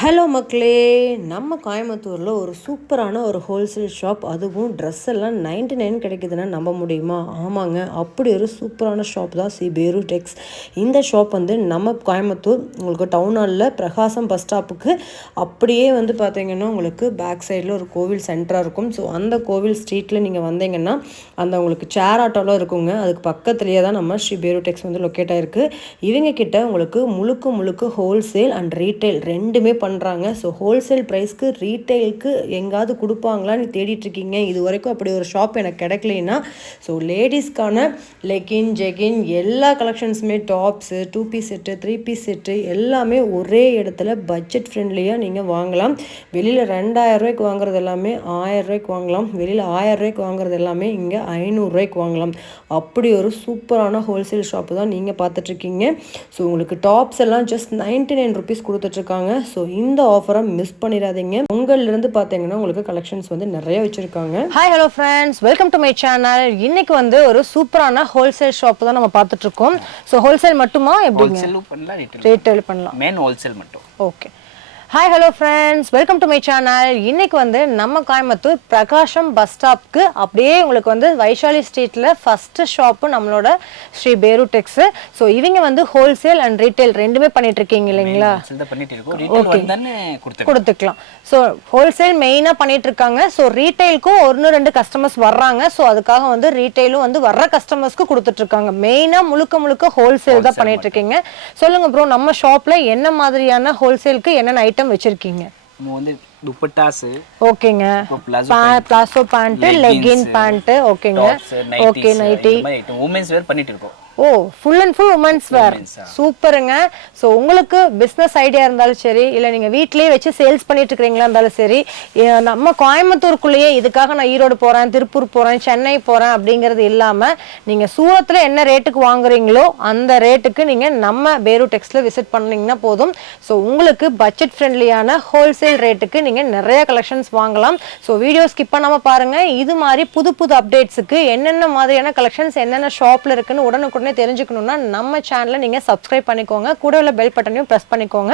Hello மக்களே நம்ம கோயம்புத்தூரில் ஒரு சூப்பரான ஒரு ஹோல்சேல் ஷாப் அதுவும் ட்ரெஸ் எல்லாம் நைன்டி நைன் கிடைக்குதுன்னா நம்ப முடியுமா? ஆமாங்க அப்படி ஒரு சூப்பரான ஷாப் தான் சி பேரு டெக்ஸ் இந்த ஷாப் வந்து நம்ம கோயம்புத்தூர் உங்களுக்கு டவுன் ஹாலில் பிரகாசம் பஸ் ஸ்டாப்புக்கு அப்படியே வந்து பார்த்தீங்கன்னா உங்களுக்கு பேக் சைடில் ஒரு கோவில் சென்டராக இருக்கும். ஸோ அந்த கோவில் ஸ்ட்ரீட்டில் நீங்கள் வந்தீங்கன்னா அந்த உங்களுக்கு சேர் ஆட்டோலாம் இருக்குங்க. அதுக்கு பக்கத்துலேயே தான் நம்ம ஸ்ரீ பேரு டெக்ஸ் வந்து லொக்கேட் ஆகிருக்கு இவங்க கிட்ட உங்களுக்கு முழுக்க முழுக்க ஹோல்சேல் அண்ட் ரீட்டைல் ரெண்டுமே பண்ணுறாங்க ஸோ ஹோல்சேல் ப்ரைஸ்க்கு ரீட்டைலுக்கு எங்காவது கொடுப்பாங்களான்னு தேடிட்டுருக்கீங்க. இது வரைக்கும் அப்படி ஒரு ஷாப் எனக்கு கிடைக்கலைன்னா ஸோ லேடிஸ்க்கான லெகின் ஜெகின் எல்லா கலெக்ஷன்ஸுமே tops two piece set three piece set எல்லாமே ஒரே இடத்துல பட்ஜெட் ஃப்ரெண்ட்லியாக நீங்கள் வாங்கலாம். வெளியில் ரெண்டாயிரம் ரூபாய்க்கு வாங்குறது எல்லாமே ஆயிரம் ரூபாய்க்கு வாங்கலாம். வெளியில் ஆயிரம் ரூபாய்க்கு வாங்குறது எல்லாமே இங்கே ஐநூறுரூவாய்க்கு வாங்கலாம். அப்படி ஒரு சூப்பரான ஹோல்சேல் ஷாப்பு தான் நீங்கள் பார்த்துட்ருக்கீங்க ஸோ உங்களுக்கு டாப்ஸ் எல்லாம் ஜஸ்ட் நைன்டி நைன் ருபீஸ் கொடுத்துட்ருக்காங்க ஸோ இந்த ஆஃபரை மிஸ் பண்ணிடாதீங்க. உங்கள்லேருந்து பார்த்தீங்கன்னா உங்களுக்கு கலெக்ஷன்ஸ் வந்து நிறைய வச்சுருக்காங்க. Hi hello friends welcome to my channel இன்னைக்கு வந்து ஒரு சூப்பரான ஹோல்சேல் ஷாப் தான் நம்ம பார்த்துட்டு இருக்கோம். ஸோ ஹோல்சேல் மட்டுமா? பண்ணலாம் ரீட்டைல் பண்ணலாம். மெயின் ஹோல்சேல் மட்டும். Okay hi hello friends welcome to my channel இன்னைக்கு வந்து நம்ம கோயம்புத்தூர் பிரகாஷம் பஸ் ஸ்டாப்க்கு அப்படியே உங்களுக்கு வந்து வைஷாலி ஸ்ட்ரீட்டில் ஃபஸ்ட்டு ஷாப்பு நம்மளோட ஸ்ரீ பேரு டெக்ஸு ஸோ இவங்க வந்து ஹோல்சேல் அண்ட் ரீட்டைல் ரெண்டுமே பண்ணிட்டு இருக்கீங்க இல்லைங்களா? கொடுத்துருக்கோம் கொடுத்துக்கலாம். ஸோ ஹோல்சேல் மெயினாக பண்ணிட்டு இருக்காங்க. ஸோ ரீட்டைலுக்கும் ஒன்று ரெண்டு கஸ்டமர்ஸ் வர்றாங்க. ஸோ அதுக்காக வந்து ரீட்டைலும் வந்து வர்ற கஸ்டமர்ஸ்க்கு கொடுத்துட்டு இருக்காங்க. மெயினாக முழுக்க முழுக்க ஹோல்சேல் தான் பண்ணிட்டு இருக்கீங்க. சொல்லுங்க ப்ரோ நம்ம ஷாப்ல என்ன மாதிரியான ஹோல்சேலுக்கு என்னென்ன ஐட்டம் வச்சிருக்கீங்க. நம்ம வந்து துப்பட்டாஸ் ஓகேங்க. Palazzo palazzo pant legging pant ஓகேங்க. Okay nighty. உமன்ஸ் வேர் பண்ணிட்டு இருக்கோம். ஓ full and full women's wear. சூப்பருங்க. ஸோ உங்களுக்கு பிஸ்னஸ் ஐடியா இருந்தாலும் சரி இல்லை நீங்கள் வீட்லயே வச்சு சேல்ஸ் பண்ணிட்டு இருக்கிறீங்களா இருந்தாலும் சரி நம்ம கோயம்புத்தூருக்குள்ளேயே இதுக்காக நான் ஈரோடு போகிறேன் திருப்பூர் போகிறேன் சென்னை போகிறேன் அப்படிங்கிறது இல்லாமல் நீங்கள் சூரத்தில் என்ன ரேட்டுக்கு வாங்குறீங்களோ அந்த ரேட்டுக்கு நீங்கள் நம்ம பேரு டெக்ஸில் விசிட் பண்ணீங்கன்னா போதும். ஸோ உங்களுக்கு பட்ஜெட் ஃப்ரெண்ட்லியான ஹோல்சேல் ரேட்டுக்கு நீங்கள் நிறைய கலெக்ஷன்ஸ் வாங்கலாம். ஸோ வீடியோ ஸ்கிப் பண்ணாமல் பாருங்கள் இது மாதிரி புது புது அப்டேட்ஸுக்கு என்னென்ன மாதிரியான கலெக்ஷன்ஸ் என்னென்ன ஷாப்பில் இருக்குன்னு உடனுக்குடனே தெரிஞ்சுக்கணும்னா நம்ம சேனலை நீங்கள் சப்ஸ்கிரைப் பண்ணிக்கோங்க. கூட உள்ள பெல் பட்டனையும் ப்ரெஸ் பண்ணிக்கோங்க.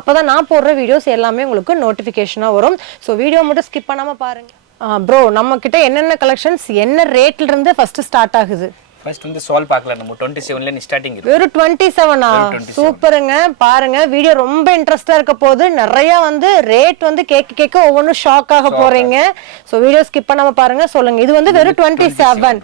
அப்போ தான் நான் போடுற வீடியோஸ் எல்லாமே உங்களுக்கு நோட்டிஃபிகேஷனாக வரும். ஸோ வீடியோ மட்டும் ஸ்கிப் பண்ணாமல் பாருங்கள் ப்ரோ நம்ம கிட்ட என்னென்ன கலெக்ஷன்ஸ் என்ன ரேட்ல இருந்து ஸ்டார்ட் ஆகுது? ஃபர்ஸ்ட் வந்து சால் பார்க்கலாம் நம்ம டுவெண்ட்டி செவன்ல ஸ்டார்டிங் இருக்கு. வெறும் டுவெண்ட்டி செவனா சூப்பருங்க. பாருங்க வீடியோ ரொம்ப இன்ட்ரெஸ்டா இருக்க போது நிறைய வந்து ரேட் வந்து கேட்க கேட்க ஒவ்வொன்றும் ஷாக் ஆக போறீங்க. ஸோ வீடியோ ஸ்கிப் பண்ணாம பாருங்க சொல்லுங்க. இது வந்து வெறும் டுவெண்ட்டி செவன்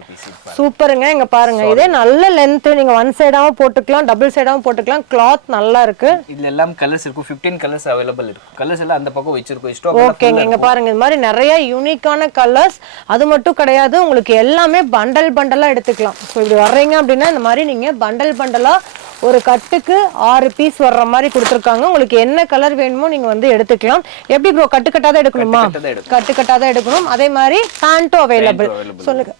சூப்பருங்க. இங்க பாருங்க. இதே நல்ல லென்த் நீங்க ஒன் சைடாவும் போட்டுக்கலாம் டபுள் சைடாவும் போட்டுக்கலாம். கிளாத் நல்லா இருக்கு. இதுல எல்லாம் கலர்ஸ் இருக்கும். 15 கலர்ஸ் அவைலபிள் இருக்கும் கலர்ஸ் எல்லாம் அந்த பக்கம் வச்சிருக்கோம். ஸ்டாக் ஓகேங்க. இங்க பாருங்க இது மாதிரி நிறைய யூனிக்கான கலர்ஸ் அது மட்டும் கிடையாது. உங்களுக்கு எல்லாமே பண்டல் பண்டலா எடுத்துக்கலாம். ஸோ இப்படி வர்றீங்க அப்படின்னா இந்த மாதிரி நீங்க பண்டல் பண்டலா ஒரு கட்டுக்கு ஆறு பீஸ் வர்ற மாதிரி கொடுத்துருக்காங்க. உங்களுக்கு என்ன கலர் வேணுமோ நீங்க வந்து எடுத்துக்கலாம். எப்படி ப்ரோ கட்டு கட்டா தான் எடுக்கணுமா. கட்டு தான் எடுக்கணும். அதே மாதிரி பேண்ட்டும் அவைலபிள். சொல்லுங்க.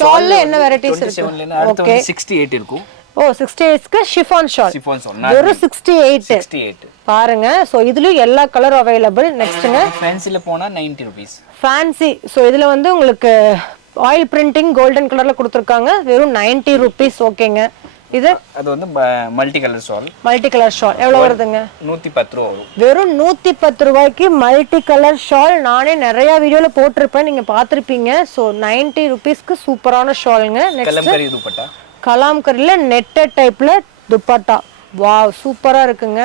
ஷால்ல என்ன வெரைட்டிஸ் இருக்கு? சிக்ஸ்டி எயிட் இருக்கும். ஓ சிக்ஸ்டி எயிட்ஸ்க்கு ஷிஃபான் ஷால் சிஃபான் சால் வெறும் சிக்ஸ்டி எயிட் சிக்ஸ்டி எயிட் பாருங்க. ஸோ இதுலயும் எல்லா கலர் அவைலபிள் நெக்ஸ்ட்டுங்க ஃபேன்சில போனா நைன்டி ருபீஸ் ஃபேன்சி ஸோ இதில் வந்து உங்களுக்கு ஆயில் பிரிண்டிங் கோல்டன் கலரில் கொடுத்துருக்காங்க. வெறும் நைன்ட்டி ருபீஸ் ஓகேங்க இது அது வந்து multi colour shawl multi colour shawl எவ்வளோ வருதுங்க? நூத்தி பத்து ரூபா வரும். வெறும் நூற்றி பத்து ரூபாய்க்கு மல்டி கலர் ஷால் நானே நிறையா வீடியோவில் போட்டிருப்பேன். நீங்கள் பார்த்துருப்பீங்க. ஸோ நைன்ட்டி ருபீஸ்க்கு சூப்பரான ஷாலுங்க நெக்ஸ்ட் கலம்கரி துப்பட்டா? கலாம்கரியில் நெட்டட் டைப்பில் துப்பட்டா. வாவ் சூப்பராக இருக்குங்க.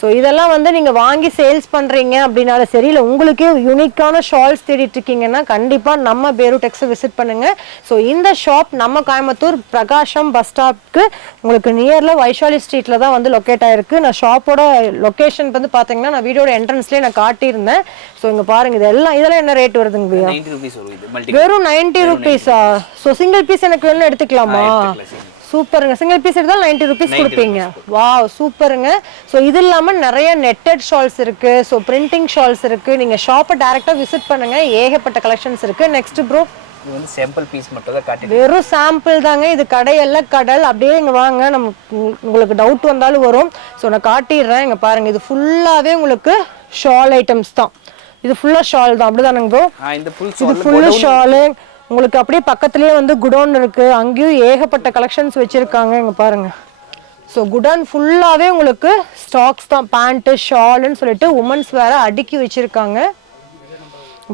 ஸோ இதெல்லாம் வந்து நீங்கள் வாங்கி சேல்ஸ் பண்ணுறீங்க அப்படின்னாலும் சரி இல்லை உங்களுக்கே யூனிக்கான ஷால்ஸ் தேடிட்டு இருக்கீங்கன்னா கண்டிப்பாக நம்ம பேரு டெக்ஸை விசிட் பண்ணுங்க. ஸோ இந்த ஷாப் நம்ம கோயம்புத்தூர் பிரகாஷம் பஸ் ஸ்டாப்க்கு உங்களுக்கு நியரில் வைஷாலி ஸ்ட்ரீட்டில் தான் வந்து லொக்கேட் ஆயிருக்கு. நான் ஷாப்போட லொக்கேஷன் வந்து பார்த்தீங்கன்னா நான் வீடியோட என்ட்ரன்ஸ்லேயே நான் காட்டியிருந்தேன். ஸோ இங்கே பாருங்க இதெல்லாம் இதெல்லாம் என்ன ரேட் வருதுங்க இது வெறும் நைன்டி ருபீஸா ஸோ சிங்கிள் பீஸ் எனக்கு வேணும் எடுத்துக்கலாமா? சூப்பருங்க. சிங்கிள் பீஸ் எடுத்தால் நைன்டி ருபீஸ் கொடுப்பீங்க. வாவ் சூப்பருங்க. ஸோ இது இல்லாமல் நிறைய நெட்டட் ஷால்ஸ் இருக்கு. ஸோ பிரிண்டிங் ஷால்ஸ் இருக்கு. நீங்க ஷாப்பை டேரெக்டாக விசிட் பண்ணுங்க. ஏகப்பட்ட கலெக்ஷன்ஸ் இருக்கு. நெக்ஸ்ட் ப்ரோ இது வந்து சாம்பிள் பீஸ் மட்டும் தான் காட்டி வெறும் சாம்பிள் தாங்க. இது கடையெல்லாம் கடல். அப்படியே இங்க வாங்க. நம்ம உங்க- உங்களுக்கு டவுட் வந்தாலும் வரும். ஸோ நான் காட்டிடுறேன். இங்க பாருங்க. இது ஃபுல்லாவே உங்களுக்கு ஷால் ஐட்டம்ஸ் தான். இது ஃபுல்லா ஷால் தான். அப்படிதானங்க ப்ரோ ஆ இந்த ஃபுல் இது ஃபுல்லு ஷாலு உங்களுக்கு அப்படியே பக்கத்துலயே வந்து குடோன் இருக்கு. அங்கேயும் ஏகப்பட்ட கலெக்ஷன்ஸ் வச்சிருக்காங்க. இங்க பாருங்க. ஸோ குடான் ஃபுல்லாகவே உங்களுக்கு ஸ்டாக்ஸ் தான். பேண்ட்டு ஷாலுன்னு சொல்லிட்டு உமன்ஸ் வேற அடுக்கி வச்சிருக்காங்க.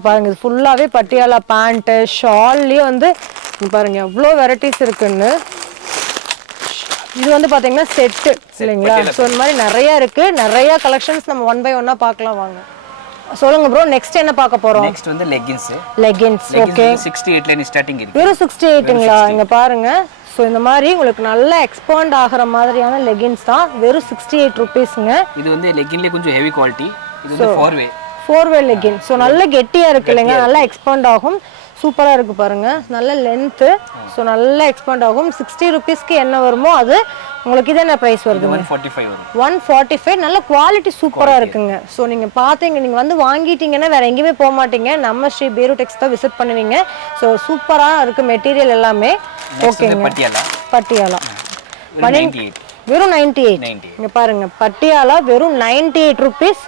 பாருங்க இது ஃபுல்லாகவே பட்டியாலா பேண்ட்டு ஷால்லேயே வந்து இங்க பாருங்க எவ்வளோ வெரைட்டிஸ் இருக்குன்னு. இது வந்து பாத்தீங்கன்னா செட்டு இல்லைங்களா? ஸோ இந்த மாதிரி நிறைய இருக்கு. நிறைய கலெக்ஷன்ஸ் நம்ம ஒன் பை ஒன்னா பார்க்கலாம் வாங்க. சொல்லுங்க ப்ரோ நெக்ஸ்ட் என்ன பார்க்க போறோம்? நெக்ஸ்ட் வந்து லெகின்ஸ் லெகின்ஸ் சிக்ஸ்டி எயிட்ல இருந்து ஸ்டார்டிங் இருக்கு. வெறும் சிக்ஸ்டி எயிட்டுங்களா இங்க பாருங்க. ஸோ இந்த மாதிரி உங்களுக்கு நல்ல எக்ஸ்பாண்ட் ஆகிற மாதிரியான லெகின்ஸ் தான். வெறும் சிக்ஸ்டி எயிட் ருபீஸுங்க இது வந்து லெகின்லேயே கொஞ்சம் ஹெவி குவாலிட்டி இது வந்து four way four way legging so நல்ல கெட்டியா இருக்கு இல்லைங்க. நல்லா எக்ஸ்பாண்ட் ஆகும். சூப்பரா இருக்கு பாருங்க. நல்ல லென்த்து ஸோ நல்லா எக்ஸ்பாண்ட் ஆகும். சிக்ஸ்டி ருபீஸ்க்கு என்ன வருமோ அது உங்களுக்கு இது என்ன ப்ரைஸ் வருது ஒன் ஃபார்ட்டி ஃபைவ் நல்ல குவாலிட்டி சூப்பராக இருக்குங்க. ஸோ நீங்கள் பார்த்தீங்க நீங்கள் வந்து வாங்கிட்டீங்கன்னா வேற எங்கேயுமே போக மாட்டீங்க. நம்ம ஸ்ரீ பேரு டெக்ஸ் தான் விசிட் பண்ணுவீங்க. ஸோ சூப்பராக இருக்கு மெட்டீரியல் எல்லாமே. ஓகேங்க. பட்டியாலா வெறும் நைன்டி எயிட் இங்க பாருங்க பட்டியாலா வெறும் நைன்டி எயிட் ருபீஸ்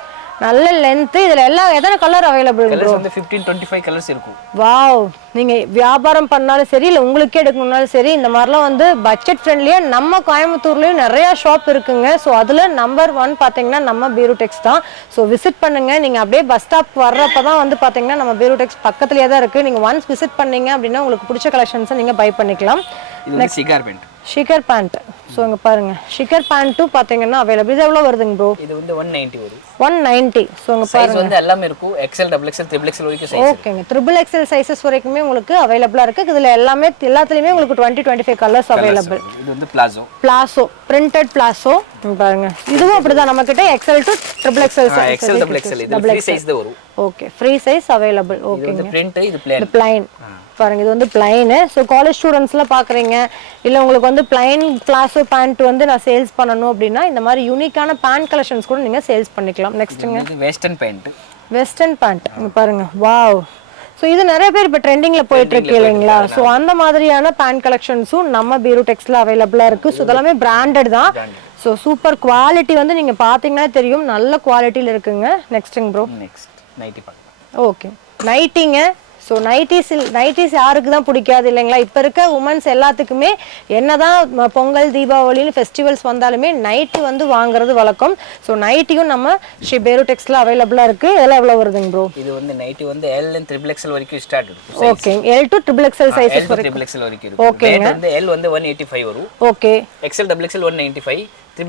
நல்ல லென்த் இதுல எல்லா எத்தனை கலர் அவைலபிள் கலர்ஸ் வந்து ஃபிஃப்டீன் டுவெண்ட்டி ஃபைவ் கலர்ஸ் இருக்கும். வாவ் நீங்க வியாபாரம் பண்ணாலும் சரி இல்ல உங்களுக்கே எடுக்கணும்னாலும் சரி இந்த மாதிரிலாம் வந்து பட்ஜெட் ஃப்ரெண்ட்லியா நம்ம கோயம்புத்தூர்லயும் நிறைய ஷாப் இருக்குங்க. ஸோ அதுல நம்பர் ஒன் பாத்தீங்கன்னா நம்ம பீரோடெக்ஸ் தான். ஸோ விசிட் பண்ணுங்க. நீங்க அப்படியே பஸ் ஸ்டாப் வர்றப்ப தான் வந்து பாத்தீங்கன்னா நம்ம பீரோடெக்ஸ் பக்கத்துலயே தான் இருக்கு. நீங்க ஒன்ஸ் விசிட் பண்ணீங்க அப்படின்னா உங்களுக்கு பிடிச்ச கலெக்ஷன்ஸை நீங்க பை பண்ணிக்கலாம். Cigar pant cigar pant so இங்க பாருங்க. ஷிகர் பேண்ட்டும் பாத்தீங்கன்னா அவைலபிள் இது எவ்வளவு வருதுங்க ப்ரோ இது வந்து ஒன் நைன்ட்டி வரும் ஒன் நைன்டி ஸோ இங்க சைஸ் வந்து எல்லாமே இருக்கும். XL double XL triple XL வரைக்கும் ஓகேங்க ட்ரிபிள் எக்ஸல் சைஸஸ் வரைக்குமே உங்களுக்கு அவைலபிளா இருக்கு. இதுல எல்லாமே எல்லாத்துலயுமே உங்களுக்கு twenty twenty five colours available இது வந்து பிளாசோ பிளாசோ பிரிண்டட் பிளாசோ பாருங்க. இதுவும் அப்படிதான். நம்ம கிட்ட XL to triple XL XL double XL இது ஃப்ரீ சைஸ் தான் வரும். ஓகே ஃப்ரீ சைஸ் அவைலபிள் இது ஓகே வந்து பிரிண்ட் இது பிளேன் இது பிளைன் பாருங்க இது வந்து பிளைனு ஸோ காலேஜ் ஸ்டூடெண்ட்ஸ்லாம் பார்க்குறீங்க இல்லை உங்களுக்கு வந்து பிளைன் பிளாசோ பேண்ட் வந்து நான் சேல்ஸ் பண்ணணும் அப்படின்னா இந்த மாதிரி யூனிக்கான பேண்ட் கலெக்ஷன்ஸ் கூட நீங்கள் சேல்ஸ் பண்ணிக்கலாம். நெக்ஸ்ட்டுங்க வெஸ்டர்ன் பேண்ட் வெஸ்டர்ன் பேண்ட் இங்க பாருங்க. வாவ் ஸோ இது நிறைய பேர் இப்போ ட்ரெண்டிங்கில் போயிட்டு இருக்கு இல்லைங்களா? ஸோ அந்த மாதிரியான பேண்ட் கலெக்ஷன்ஸும் நம்ம பீரோ டெக்ஸ்ல அவைலபிளாக இருக்கு. ஸோ இதெல்லாமே பிராண்டட் தான். ஸோ சூப்பர் குவாலிட்டி வந்து நீங்க பார்த்தீங்கன்னா தெரியும். நல்ல குவாலிட்டியில் இருக்குங்க. நெக்ஸ்ட்டுங்க ப்ரோ நெக்ஸ்ட் நைட்டி ஓகே நைட்டிங்க ஸோ நைட்டிஸ் நைட்டிஸ் யாருக்கு தான் பிடிக்காது இல்லைங்களா? இப்போ இருக்க உமன்ஸ் எல்லாத்துக்குமே என்னதான் பொங்கல் தீபாவளின்னு ஃபெஸ்டிவல்ஸ் வந்தாலுமே நைட்டு வந்து வாங்குறது வழக்கம். ஸோ நைட்டியும் நம்ம ஸ்ரீ பேரு டெக்ஸ்டில் அவைலபிளாக இருக்குது இதெல்லாம் எவ்வளோ வருதுங்க ப்ரோ இது வந்து நைட்டி வந்து எல் அண்ட் ட்ரிபிள் எக்ஸல் வரைக்கும் start okay L to triple XL வரைக்கும். ட்ரிபிள் எக்ஸல் வரைக்கும் ரேட் வந்து எல் வந்து ஒன் எயிட்டி ஃபைவ் வரும் okay XL double XL one ninety five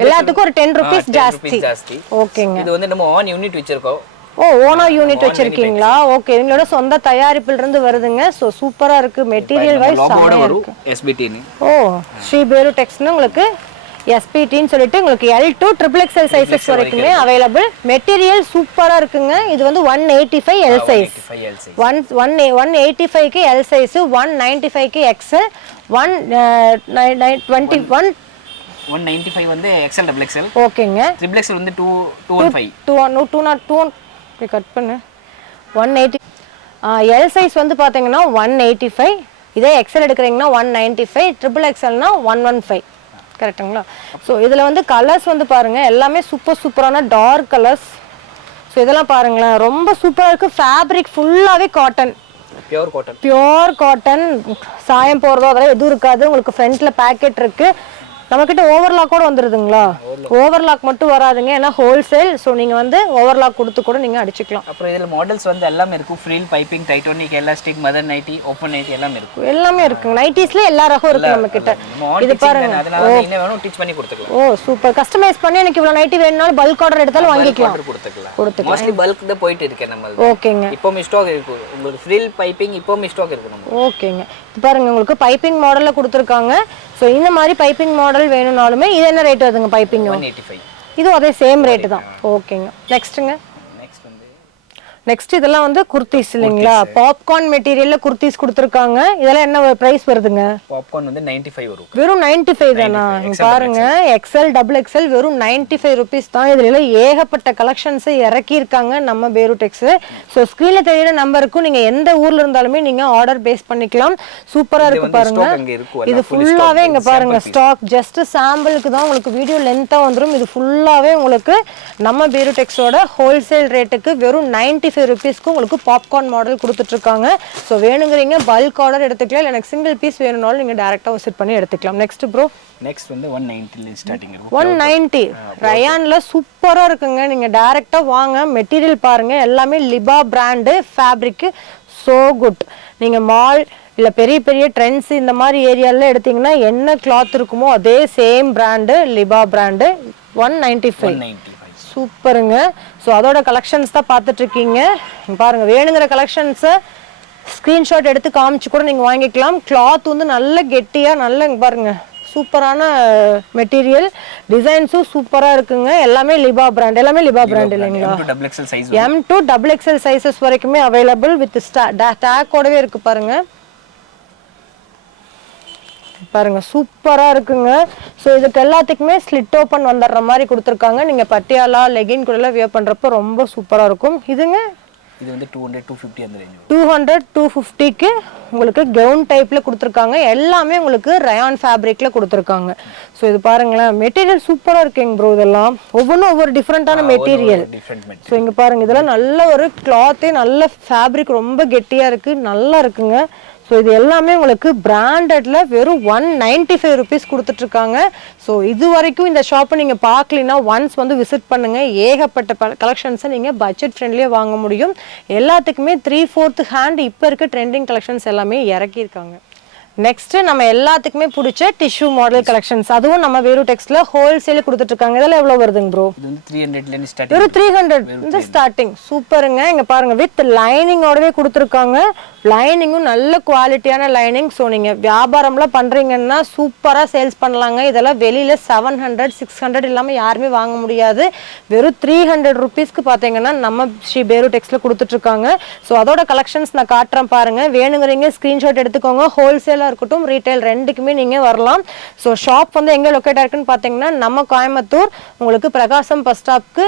எல்லாத்துக்கும் ஒரு டென் ருபீஸ் ஜாஸ்தி. ஜாஸ்தி. ஓகேங்க இது வந்து நம்ம ஆன் யூனிட் வச்சிருக்கோம். ஓ ஓனா யூனிட் வச்சிருக்கீங்களா? ஓகே எங்களோட சொந்த தயாரிப்புல இருந்து வருதுங்க ஸோ சூப்பரா இருக்கு. மெட்டீரியல் வைஸ் லோகோட வரும் எஸ்பிடின்னு ஓ ஸ்ரீ பேரு டெக்ஸ்ட்னு உங்களுக்கு எஸ்பிடின்னு சொல்லிட்டு உங்களுக்கு L to triple XL sizes வரைக்குமே அவைலபிள் மெட்டீரியல் சூப்பரா இருக்குங்க. இது வந்து one eighty five L size one one one eighty ஃபைவ்க்கு எல் சைஸ் ஒன் நைன்டி ஃபைவ்க்கு XL one twenty one one ninety five வந்து எக்ஸல் டபுள் எக்ஸல் ஓகேங்க ட்ரிபிள் எக்ஸல் வந்து two two one five two one two not two one cut பண்ணு. One eighty L size வந்து பார்த்தீங்கன்னா one eighty five இதே XL எடுக்கிறீங்கன்னா one ninety five triple எக்ஸல்னா one one five கரெக்ட்டுங்களா so இதில் வந்து கலர்ஸ் வந்து பாருங்கள் எல்லாமே சூப்பர் சூப்பரான டார்க் கலர்ஸ் ஸோ இதெல்லாம் பாருங்களேன். ரொம்ப சூப்பராக இருக்குது ஃபேப்ரிக் ஃபுல்லாகவே cotton pure cotton pure cotton சாயம் போகிறதோ அதெல்லாம் எதுவும் இருக்காது. உங்களுக்கு ஃப்ரண்ட்டில் பேக்கெட் இருக்குது நம்மக்கிட்ட ஓவர்லாக்கோட வந்துடுதுங்களா ஓவர்லாக் மட்டும் வராதுங்க. ஏன்னா ஹோல்சேல் ஸோ நீங்கள் வந்து ஓவர்லாக் கொடுத்து கூட நீங்கள் அடிச்சுக்கலாம். அப்புறம் இதில் மாடல்ஸ் வந்து எல்லாமே இருக்கும். Frill piping டைட்டோனிக் elastic mother nighty open nighty எல்லாமே இருக்கும். எல்லாமே இருக்குங்க. நைட்டிஸ்ல எல்லா ரகம் இருக்கு நம்ம கிட்ட இது பாருங்க. அதனால என்ன வேணும் டீச் பண்ணி கொடுத்துக்கலாம். ஓ சூப்பர் கஸ்டமைஸ் பண்ணி எனக்கு இவ்வளவு நைட்டி வேணும்னாலும் பல்க் ஆர்டர் எடுத்தாலும் வாங்கிக்கலாம். கொடுத்துக்கலாம். கொடுத்துக்கலாம். மோஸ்ட்லி பல்க் தான் போயிட்டு இருக்கேன் நம்ம. ஓகேங்க இப்போவும் ஸ்டாக் இருக்கு. உங்களுக்கு ஃப்ரீல் பைப்பிங் இப்போவும் ஸ்டாக் இருக்கு நம்ம. ஓகேங்க பாருங்க உங்களுக்கு பைப்பிங் மாடல்ல கொடுத்துருக்காங்க. ஸோ இந்த மாதிரி பைப்பிங் மாடல் வேணும்னாலுமே இது என்ன ரேட் வருதுங்க பைப்பிங் இதுவும் அதே சேம் ரேட்டு தான். ஓகேங்க நெக்ஸ்ட்டுங்க நெக்ஸ்ட் இதெல்லாம் வந்து குர்த்திஸ் இல்லைங்களா? பாப்கார்ன் மெட்டீரியல்ல குர்த்திஸ் கொடுத்துருக்காங்க. இதெல்லாம் என்ன பிரைஸ் வருதுங்க? பாப்கார்ன் வந்து நைன்ட்டி ஃபைவ் வரும். வெறும் நைன்டி ஃபைவ் தானா பாருங்க. எக்ஸல் டபுள் எக்ஸல் வெறும் நைன்டி ஃபைவ் ருபீஸ் தான். இதுல எல்லாம் ஏகப்பட்ட கலெக்ஷன்ஸை இறக்கியிருக்காங்க நம்ம பேருடெக்ஸ் ஸோ ஸ்க்ரீனில் தெரியுற நம்பருக்கும் நீங்க எந்த ஊர்ல இருந்தாலுமே நீங்க ஆர்டர் பேஸ் பண்ணிக்கலாம். சூப்பரா இருக்கு பாருங்க. இது ஃபுல்லாவே இங்க பாருங்க. ஸ்டாக் ஜஸ்ட் சாம்பிளுக்கு தான் உங்களுக்கு வீடியோ லென்த்தா வந்துரும். இது ஃபுல்லாவே உங்களுக்கு நம்ம பேருடெக்ஸோட ஹோல்சேல் ரேட்டுக்கு வெறும் நைன்டி ஃபைவ் ருபீஸ்க்கு உங்களுக்கு பாப்கார்ன் மாடல் கொடுத்துட்ருக்காங்க. ஸோ வேணுங்கிறீங்க பல்க் ஆர்டர் எடுத்துக்கலாம். இல்லை எனக்கு சிங்கிள் பீஸ் வேணும்னாலும் நீங்கள் டேரெக்டாக விசிட் பண்ணி எடுத்துக்கலாம். நெக்ஸ்ட் ப்ரோ நெக்ஸ்ட் வந்து ஒன் நைன்ட்டில ஸ்டார்டிங் ஒன் நைன்ட்டி ரயான்ல சூப்பராக இருக்குங்க. நீங்கள் டேரெக்டாக வாங்க. மெட்டீரியல் பாருங்க. எல்லாமே Liba brand fabric so good நீங்கள் மால் இல்லை பெரிய பெரிய ட்ரெண்ட்ஸ் இந்த மாதிரி ஏரியாவில் எடுத்தீங்கன்னா என்ன கிளாத் இருக்குமோ அதே same brand Liba brand one ninety five சூப்பருங்க. ஸோ அதோட கலெக்ஷன்ஸ் தான் பார்த்துட்டு இருக்கீங்க இங்க பாருங்க வேணுங்கிற கலெக்ஷன்ஸை ஸ்க்ரீன்ஷாட் எடுத்து காமிச்சு கூட நீங்கள் வாங்கிக்கலாம். கிளாத் வந்து நல்ல கெட்டியாக நல்ல இங்க பாருங்க சூப்பரான மெட்டீரியல் டிசைன்ஸும் சூப்பராக இருக்குங்க. எல்லாமே லிபா பிராண்ட் எல்லாமே லிபா பிராண்ட் இல்லைங்களா? XL M to double XL sizes வரைக்குமே அவைலபிள் வித் டேக்கோடவே இருக்கு பாருங்க. பாருங்க சூப்பரா இருக்குங்க. ஸோ இதுக்கு எல்லாத்துக்குமே ஸ்லிட் ஓப்பன் வந்துடுற மாதிரி கொடுத்துருக்காங்க. நீங்க பட்டியாலா லெகின் கூட எல்லாம் வியர் பண்றப்ப ரொம்ப சூப்பரா இருக்கும். இதுங்க? இது வந்து டூ ஹண்ட்ரட் டூ ஃபிஃப்டி அந்த ரேஞ்ச் டூ ஹண்ட்ரட் டூ ஃபிஃப்டிக்கு உங்களுக்கு கவுன் டைப்பில் கொடுத்துருக்காங்க. எல்லாமே உங்களுக்கு ரயான் ஃபேப்ரிக்கில் கொடுத்துருக்காங்க. ஸோ இது பாருங்களேன். மெட்டீரியல் சூப்பராக இருக்குங்க ப்ரோ இதெல்லாம். ஒவ்வொன்றும் ஒவ்வொரு டிஃப்ரெண்ட்டான மெட்டீரியல் ஸோ இங்கே பாருங்க இதெல்லாம் நல்ல ஒரு கிளாத்தே நல்ல ஃபேப்ரிக் ரொம்ப கெட்டியாக இருக்குது நல்லா இருக்குங்க. ஸோ இது எல்லாமே உங்களுக்கு பிராண்டடில் வெறும் ஒன் நைன்டி ஃபைவ் ருபீஸ் கொடுத்துட்ருக்காங்க. ஸோ இது வரைக்கும் இந்த ஷாப்பை நீங்கள் பார்க்கலினா ஒன்ஸ் வந்து விசிட் பண்ணுங்கள் ஏகப்பட்ட கலெக்ஷன்ஸை நீங்கள் பட்ஜெட் ஃப்ரெண்ட்லியாக வாங்க முடியும். எல்லாத்துக்குமே த்ரீ ஃபோர்த் ஹேண்ட் இப்போ இருக்க ட்ரெண்டிங் கலெக்ஷன்ஸ் எல்லாமே இறக்கியிருக்காங்க. நெக்ஸ்ட் நம்ம எல்லாத்துக்குமே பிடிச்ச டிஷ்யூ மாடல் கலெக்ஷன்ஸ் அதுவும் நம்ம வேறு டெக்ஸ்ட்ல ஹோல்சேல் கொடுத்துட்டு இருக்காங்க. இதெல்லாம் எவ்வளவு வருதுங்க ப்ரோ இது வந்து த்ரீ ஹண்ட்ரட்லேருந்து ஸ்டார்டிங் வெறும் ஹண்ட்ரட் இந்த ஸ்டார்டிங் சூப்பருங்க. இங்க பாருங்க வித் லைனிங்கோடவே கொடுத்துருக்காங்க. லைனிங்கும் நல்ல குவாலிட்டியான லைனிங் ஸோ நீங்க வியாபாரம்லாம் பண்றீங்கன்னா சூப்பரா சேல்ஸ் பண்ணலாங்க. இதெல்லாம் வெளியில செவன் ஹண்ட்ரட் சிக்ஸ் ஹண்ட்ரட் இல்லாம யாருமே வாங்க முடியாது. வெறும் த்ரீ ஹண்ட்ரட் ருபீஸ்க்கு பாத்தீங்கன்னா நம்ம ஸ்ரீ பேரு டெக்ஸ்ல கொடுத்துட்டு இருக்காங்க. ஸோ அதோட கலெக்ஷன்ஸ் நான் காட்டுறேன் பாருங்க. வேணுங்கிறீங்க ஸ்கிரீன்ஷாட் எடுத்துக்கோங்க. ஹோல்சேலா இருக்கட்டும் ரீட்டைல் ரெண்டுக்குமே நீங்கள் வரலாம். ஸோ ஷாப் வந்து எங்கே லொக்கேட் ஆயிருக்குன்னு பார்த்தீங்கன்னா நம்ம கோயம்புத்தூர் உங்களுக்கு பிரகாசம் பஸ் ஸ்டாப்க்கு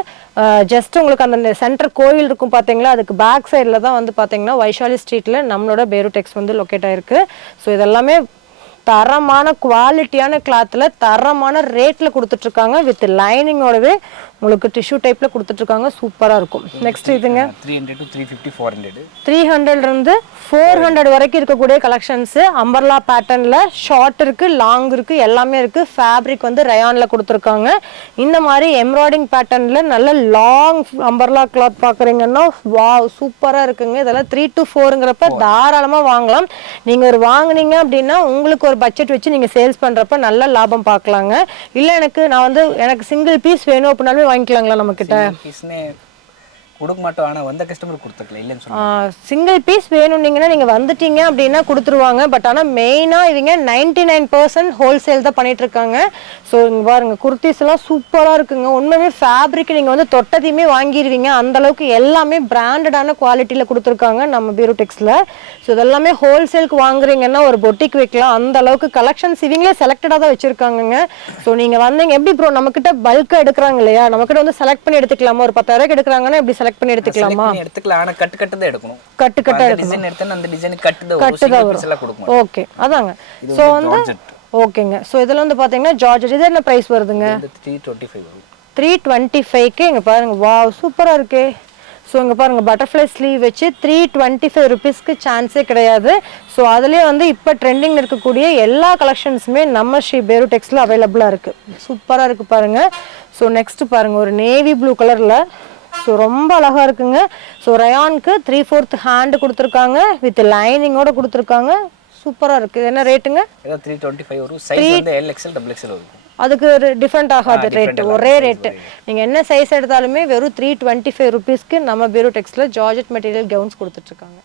ஜஸ்ட் உங்களுக்கு அந்த சென்டர் கோயில் இருக்கும் பார்த்தீங்களா அதுக்கு பேக் சைடில் தான் வந்து பார்த்தீங்கன்னா வைஷாலி ஸ்ட்ரீட்டில் நம்மளோட பேருடெக்ஸ் வந்து லொக்கேட் ஆயிருக்கு. ஸோ இதெல்லாமே தரமான குவாலிட்டியான கிளாத்தில் தரமான ரேட்டில் கொடுத்துட்ருக்காங்க. வித் லைனிங்கோடவே உங்களுக்கு டிஷ்யூ டைப்பில் கொடுத்துட்ருக்காங்க. சூப்பராக இருக்கும். நெக்ஸ்ட் இதுங்க. Three hundred to three fifty four hundred three ஹண்ட்ரட்லேருந்து ஃபோர் ஹண்ட்ரட் வரைக்கும் இருக்கக்கூடிய கலெக்ஷன்ஸு அம்பர்லா பேட்டர்னில் ஷார்ட் இருக்குது லாங் இருக்குது எல்லாமே இருக்குது ஃபேப்ரிக் வந்து ரயானில் கொடுத்துருக்காங்க. இந்த மாதிரி எம்ப்ராய்டிங் பேட்டர்னில் நல்ல லாங் அம்பர்லா கிளாத் பார்க்குறீங்கன்னா வா சூப்பராக இருக்குங்க. இதெல்லாம் த்ரீ டு ஃபோருங்கிறப்ப தாராளமாக வாங்கலாம். நீங்கள் ஒரு வாங்குனீங்க அப்படின்னா உங்களுக்கு ஒரு பட்ஜெட் வச்சு நீங்கள் சேல்ஸ் பண்ணுறப்ப நல்ல லாபம் பார்க்கலாங்க. இல்லை எனக்கு நான் வந்து எனக்கு சிங்கிள் பீஸ் வேணும் அப்படின்னாலுமே வாங்கிக்கலாங்களா நம்மக்கிட்ட கொடுக்க மாட்டோம். ஆனால் வந்த கஸ்டமர் கொடுத்துருக்கல இல்லைன்னு சொன்னாங்க. சிங்கிள் பீஸ் வேணும்னீங்கன்னா நீங்கள் வந்துட்டீங்க அப்படின்னா கொடுத்துருவாங்க. பட் ஆனால் மெயினாக இவங்க நைன்டி நைன் பர்சன்ட் ஹோல்சேல் தான் பண்ணிட்டு இருக்காங்க. ஸோ இங்கே பாருங்க குர்த்திஸ் எல்லாம் சூப்பராக இருக்குங்க. உண்மையுமே ஃபேப்ரிக் நீங்கள் வந்து தொட்டதையுமே வாங்கிடுவீங்க அந்த அளவுக்கு எல்லாமே பிராண்டடான குவாலிட்டியில் கொடுத்துருக்காங்க நம்ம பியூரோடெக்ஸில் ஸோ இதெல்லாமே ஹோல்சேலுக்கு வாங்குறீங்கன்னா ஒரு பொட்டிக் வைக்கலாம். அந்த அளவுக்கு கலெக்ஷன்ஸ் இவங்களே செலக்டடாக தான் வச்சிருக்காங்கங்க. ஸோ நீங்கள் வந்தீங்க. எப்படி ப்ரோ நம்மக்கிட்ட பல்காக எடுக்கிறாங்க இல்லையா? நம்மக்கிட்ட வந்து செலக்ட் பண்ணி எடுத்துக்கலாமா? ஒரு பத்தாயிரம் எடுக்கிறாங்கன்னா எப்படி செலக்ட் பண்ணி எடுத்துக்கலாமா? எடுத்துக்கலாம் ஆனால் கட்டு கட்டு தான் எடுக்கணும். கட்டு கட்டா டிசைன் எடுத்தா அந்த டிசைன் கட்டு தான் கொடுக்க மாட்டோம் ஓகே அதாங்க. ஸோ வந்து. ஓகேங்க ஸோ இதில் வந்து பார்த்தீங்கன்னா ஜார்ஜ் இது என்ன ப்ரைஸ் வருதுங்க? இந்த த்ரீ டுவெண்ட்டி ஃபைவ்க்கு இங்கே பாருங்க. வாவ் சூப்பராக இருக்கே. ஸோ இங்கே பாருங்க பட்டர்ஃப்ளை ஸ்லீவ் வச்சு த்ரீ டுவெண்ட்டி ஃபைவ் ருபீஸ்க்கு சான்ஸே கிடையாது. ஸோ அதுலேயே வந்து இப்போ ட்ரெண்டிங் இருக்கக்கூடிய எல்லா கலெக்ஷன்ஸுமே நம்ம ஸ்ரீ பேரு டெக்ஸில் அவைலபிளாக இருக்குது சூப்பராக இருக்குது பாருங்க. ஸோ நெக்ஸ்ட் பாருங்க ஒரு நேவி ப்ளூ கலரில் ஸோ ரொம்ப அழகாக இருக்குங்க. ஸோ ரயானுக்கு த்ரீ ஃபோர்த் ஹேண்டு கொடுத்துருக்காங்க. வித் லைனிங்கோட கொடுத்துருக்காங்க. சூப்பராக இருக்குது என்ன ரேட்டுங்க த்ரீ டுவெண்ட்டி ஃபைவ் வரும். சைஸ் வந்து எல் எக்ஸ்எல் டபுள் எக்ஸ்எல் வரும். அதுக்கு டிஃப்ரெண்ட் ஆகாது ரேட் ஒரே ரேட்டு நீங்கள் என்ன சைஸ் எடுத்தாலுமே வெறும் த்ரீ டுவெண்ட்டி ஃபைவ் ருபீஸ்க்கு நம்ம பீரோ டெக்ஸில் ஜார்ஜெட் மெட்டீரியல் கவுன்ஸ் கொடுத்துட்ருக்காங்க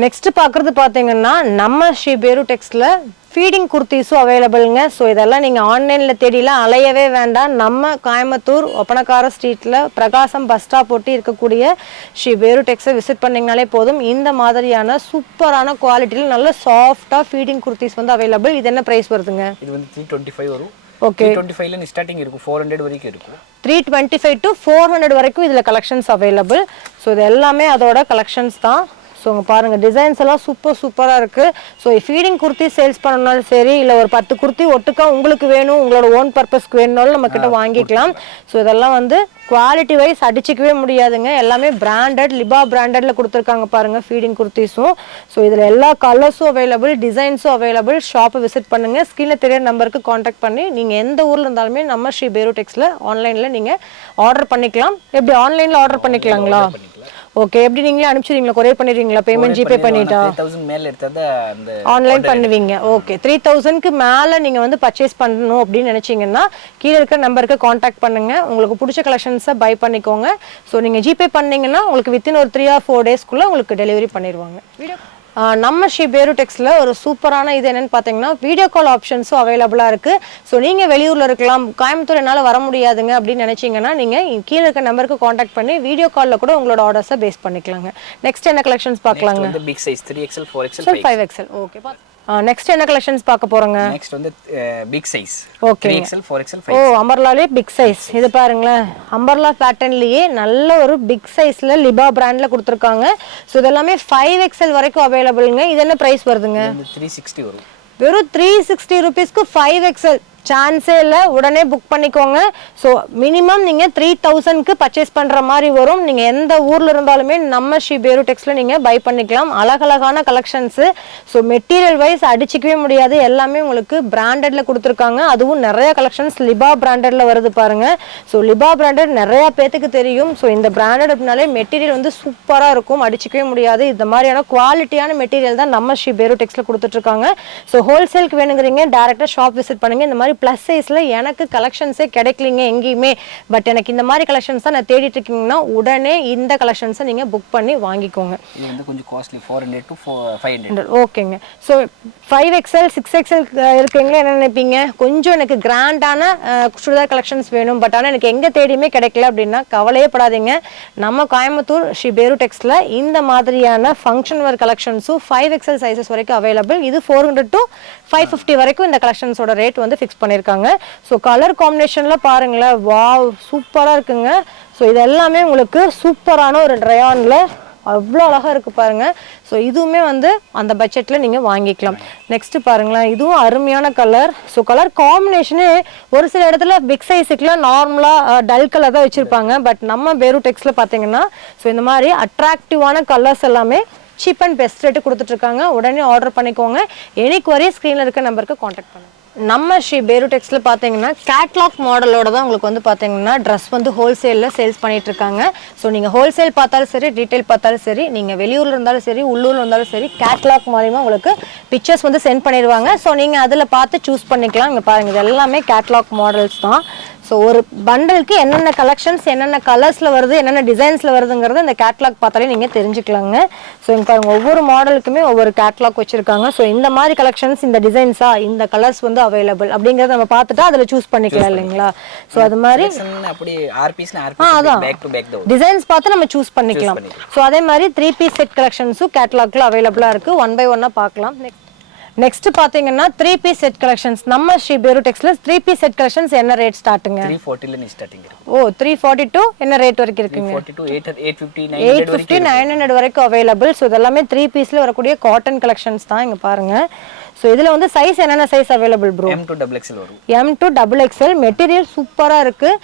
நெக்ஸ்ட் பார்க்குறது பார்த்தீங்கன்னா நம்ம ஸ்ரீ பேரு டெக்ஸில் ஃபீடிங் குர்த்திஸும் அவைலபிளுங்க ஸோ இதெல்லாம் நீங்கள் ஆன்லைனில் தேடிலாம் அலையவே வேண்டாம். நம்ம கோயம்புத்தூர் ஒப்பனக்கார ஸ்ட்ரீட்டில் பிரகாசம் பஸ் ஸ்டாப் ஒட்டி இருக்கக்கூடிய ஸ்ரீ பேரு டெக்ஸை விசிட் பண்ணிங்கனாலே போதும். இந்த மாதிரியான சூப்பரான குவாலிட்டியில் நல்ல சாஃப்டாக ஃபீடிங் குர்த்திஸ் வந்து அவைலபிள் இது என்ன ப்ரைஸ் வருதுங்க? இது வந்து த்ரீ டுவெண்ட்டி ஃபைவ் வரும் ஓகே டுவெண்ட்டி ஃபைவ்ல ஸ்டார்டிங் இருக்கும். ஃபோர் ஹண்ட்ரட் வரைக்கும் இருக்கும். Three twenty five to four hundred வரைக்கும் இதில் கலெக்ஷன்ஸ் அவைலபிள் ஸோ இது எல்லாமே அதோட கலெக்ஷன்ஸ் தான். ஸோ உங்க பாருங்க டிசைன்ஸ் எல்லாம் சூப்பர் சூப்பராக இருக்கு. ஸோ ஃபீடிங் குர்த்தி சேல்ஸ் பண்ணணும்னாலும் சரி இல்லை ஒரு பத்து குர்த்தி ஒட்டுக்கா உங்களுக்கு வேணும் உங்களோட ஓன் பர்பஸ்க்கு வேணும்னாலும் நம்ம கிட்ட வாங்கிக்கலாம். ஸோ இதெல்லாம் வந்து குவாலிட்டி வைஸ் அடிச்சிக்கவே முடியாதுங்க. எல்லாமே பிராண்டட் லிபா பிராண்டட்ல கொடுத்துருக்காங்க பாருங்க ஃபீடிங் குர்த்திஸும் ஸோ இதில் எல்லா கலர்ஸும் அவைலபிள் டிசைன்ஸும் அவைலபிள் ஷாப்பை விசிட் பண்ணுங்க. ஸ்க்ரீனில் தெரிய நம்பருக்கு காண்டாக்ட் பண்ணி நீங்கள் எந்த ஊரில் இருந்தாலுமே நம்ம ஸ்ரீ பேரோடெக்ஸில் ஆன்லைனில் நீங்கள் ஆர்டர் பண்ணிக்கலாம். எப்படி ஆன்லைனில் ஆர்டர் பண்ணிக்கலாங்களா? ஓகே எப்படி நீங்களே அனுப்பிச்சிடுவீங்களா கொரியர் பண்ணிடுவீங்களா பேமெண்ட் ஜிபே பண்ணிட்டா? தௌசண்ட் மேல எடுத்தது அந்த ஆன்லைன் பண்ணுவீங்க. ஓகே த்ரீ தௌசண்ட்க்கு மேலே நீங்கள் வந்து பர்ச்சேஸ் பண்ணணும் அப்படின்னு நினச்சிங்கன்னா கீழே இருக்க நம்பருக்கு காண்டாக்ட் பண்ணுங்க. உங்களுக்கு பிடிச்ச கலெக்ஷன்ஸை பை பண்ணிக்கோங்க. ஸோ நீங்கள் ஜிபே பண்ணீங்கன்னா உங்களுக்கு வித்தின் ஒரு த்ரீ ஆர் ஃபோர் டேஸ்க்குள்ளே உங்களுக்கு டெலிவரி பண்ணிடுவாங்க. நம்ம ஸ்ரீ பேரு டெக்ஸில் ஒரு சூப்பரான இது என்னன்னு பார்த்தீங்கன்னா வீடியோ கால் ஆப்ஷன்ஸும் அவைலபிளாக இருக்குது ஸோ நீங்கள் வெளியூரில் இருக்கலாம். கோயம்புத்தூர் என்னால் வர முடியாதுங்க அப்படின்னு நினச்சிங்கன்னா நீங்கள் கீழே இருக்க நம்பருக்கு காண்டாக்ட் பண்ணி வீடியோ காலில் கூட உங்களோட ஆர்டர்ஸை பேஸ் பண்ணிக்கலாங்க. நெக்ஸ்ட் என்ன கலெக்ஷன்ஸ் பார்க்கலாங்க? Big size three XL four XL five XL okay next என்ன கலெக்ஷன்ஸ் பார்க்க போகிறோங்க நெக்ஸ்ட் வந்து big size. Three XL four XL oh five அம்பர்லாலே big size இது பாருங்களேன். அம்பர்லா பேட்டர்ன்லயே நல்ல ஒரு பிக் சைஸ்ல லிபா பிராண்ட்ல கொடுத்துருக்காங்க. ஸோ இதெல்லாமே ஃபைவ் எக்ஸல் வரைக்கும் அவைலபிள்ங்க இது என்ன ப்ரைஸ் வருதுங்க? த்ரீ சிக்ஸ்டி வரும். வெறும் த்ரீ சிக்ஸ்டி ருபீஸ்க்கு ஃபைவ் எக்ஸல் சான்ஸே இல்லை. உடனே புக் பண்ணிக்கோங்க. ஸோ மினிமம் நீங்கள் த்ரீ தௌசண்ட்க்கு பர்ச்சேஸ் பண்ணுற மாதிரி வரும். நீங்கள் எந்த ஊரில் இருந்தாலுமே நம்ம ஸ்ரீ பேரு டெக்ஸில் நீங்கள் பை பண்ணிக்கலாம். அழகழகான கலெக்ஷன்ஸு ஸோ மெட்டீரியல் வைஸ் அடிச்சிக்கவே முடியாது. எல்லாமே உங்களுக்கு பிராண்டடில் கொடுத்துருக்காங்க. அதுவும் நிறைய கலெக்ஷன்ஸ் லிபா பிராண்டடில் வருது பாருங்கள் ஸோ லிபா பிராண்டட் நிறையா பேத்துக்கு தெரியும். ஸோ இந்த பிராண்டட் அப்படின்னாலே மெட்டீரியல் வந்து சூப்பராக இருக்கும். அடிச்சிக்கவே முடியாது. இந்த மாதிரியான குவாலிட்டியான மெட்டீரியல் தான் நம்ம ஸ்ரீ பேரு டெக்ஸ்ல கொடுத்துட்ருக்காங்க ஸோ ஹோல்சேலுக்கு வேணுங்கிறீங்க டேரெக்டாக ஷாப் விசிட் பண்ணுங்க. இந்த மாதிரி ப்ளஸ் சைஸில் எனக்கு கலெக்ஷன்ஸே கிடைக்கலிங்க எங்கேயுமே. பட் எனக்கு இந்த மாதிரி கலெக்ஷன்ஸ் தான் நான் தேடிட்டு இருக்கீங்கன்னா உடனே இந்த கலெக்ஷன்ஸை நீங்கள் புக் பண்ணி வாங்கிக்கோங்க. இது வந்து கொஞ்சம் costly four hundred to five hundred ஓகேங்க so five XL six XL இருக்கீங்களா? என்ன நினைப்பீங்க? கொஞ்சம் எனக்கு கிராண்டான சுடிதார் கலெக்ஷன்ஸ் வேணும். பட் ஆனால் எனக்கு எங்கே தேடியுமே கிடைக்கல அப்படின்னா கவலையே படாதீங்க. நம்ம கோயம்புத்தூர் ஸ்ரீ பேரு டெக்ஸ்ல இந்த மாதிரியான ஃபங்க்ஷன் வேர் கலெக்ஷன்ஸும் ஃபைவ் எக்ஸ்எல் சைஸஸ் வரைக்கும் அவைலபிள் இது four hundred to five fifty வரைக்கும் இந்த கலெக்ஷன்ஸோட ரேட் வந்து ஃபிக்ஸ் பண்ணியிருக்காங்க ஸோ கலர் காம்பினேஷனில் பாருங்களேன். வாவ் சூப்பராக இருக்குங்க. ஸோ இது எல்லாமே உங்களுக்கு சூப்பரான ஒரு ட்ரையானில் அவ்வளோ அழகாக இருக்குது பாருங்க. ஸோ இதுவுமே வந்து அந்த பட்ஜெட்டில் நீங்கள் வாங்கிக்கலாம். நெக்ஸ்ட் பாருங்களேன். இதுவும் அருமையான கலர் ஸோ கலர் காம்பினேஷனு ஒரு சில இடத்துல பிக் சைஸுக்குலாம் நார்மலாக டல் கலர் தான் வச்சுருப்பாங்க. பட் நம்ம பேரு டெக்ஸில் பார்த்தீங்கன்னா ஸோ இந்த மாதிரி அட்ராக்டிவான கலர்ஸ் எல்லாமே சீப் அண்ட் பெஸ்ட் ரேட்டு கொடுத்துட்ருக்காங்க உடனே ஆர்டர் பண்ணிக்கோங்க. எனக்கு வரைய ஸ்க்ரீனில் இருக்க நம்பருக்கு காண்டாக்ட் பண்ணுங்க. நம்ம ஸ்ரீ பேருடெக்ஸில் பார்த்தீங்கன்னா கேட்லாக் மாடலோட தான் உங்களுக்கு வந்து பார்த்தீங்கன்னா ட்ரெஸ் வந்து ஹோல்சேலில் சேல்ஸ் பண்ணிகிட்ருக்காங்க இருக்காங்க ஸோ நீங்கள் ஹோல்சேல் பார்த்தாலும் சரி ரீட்டைல் பார்த்தாலும் சரி நீங்கள் வெளியூரில் இருந்தாலும் சரி உள்ளூரில் இருந்தாலும் சரி கேட்லாக் மூலிமா உங்களுக்கு பிக்சர்ஸ் வந்து சென்ட் பண்ணிடுவாங்க. ஸோ நீங்கள் அதில் பார்த்து சூஸ் பண்ணிக்கலாம். இங்கே பாருங்கள் இது எல்லாமே கேட்லாக் மாடல்ஸ் தான். ஸோ ஒரு பண்டலுக்கு என்னென்ன கலெக்ஷன்ஸ் என்னென்ன கலர்ஸில் வருது என்னென்ன டிசைன்ஸில் வருதுங்கிறது இந்த கேட்லாக் பார்த்தாலே நீங்கள் தெரிஞ்சுக்கலாங்க. ஸோ இங்க பாருங்க ஒவ்வொரு மாடலுக்குமே ஒவ்வொரு கேட்லாக் வச்சுருக்காங்க. ஸோ இந்த மாதிரி கலெக்ஷன்ஸ் இந்த டிசைன்ஸா இந்த கலர்ஸ் வந்து அவைலபிள் அப்படிங்கிறத நம்ம பார்த்துட்டு அதில் சூஸ் பண்ணிக்கலாம் இல்லைங்களா? ஸோ அது மாதிரி அப்படி ஆ, அதான். டிசைன்ஸ் பார்த்து நம்ம சூஸ் பண்ணிக்கலாம். ஸோ அதே மாதிரி த்ரீ பீஸ் செட் கலெக்ஷன்ஸும் கேட்லாக்ல அவைலபிளாக இருக்குது ஒன் பை ஒன்னாக பார்க்கலாம். நெக்ஸ்ட் நெக்ஸ்ட் பார்த்தீங்கன்னா த்ரீ பீஸ் செட் கலெக்ஷன்ஸ் நம்ம ஸ்ரீ பேரு டெக்ஸ்ல த்ரீ பீஸ் செட் கலெக்ஷன்ஸ் என்ன ரேட் ஸ்டார்ட்டுங்க த்ரீ ஃபோர்ட்டில நீ ஸ்டார்டிங் இருக்கு ஓ த்ரீ ஃபார்ட்டி டூ என்ன ரேட் வரைக்கும் இருக்குங்க? எயிட் ஃபிஃப்டி நைன் ஹண்ட்ரட் வரைக்கும் அவைலபிள் ஸோ இதெல்லாமே த்ரீ பீஸில் வரக்கூடிய காட்டன் கலெக்ஷன்ஸ் தான் இங்கே பாருங்க. ஸோ இதில் வந்து சைஸ் என்னென்ன size available bro M to double XL வரும். M to double XL material சூப்பராக இருக்குது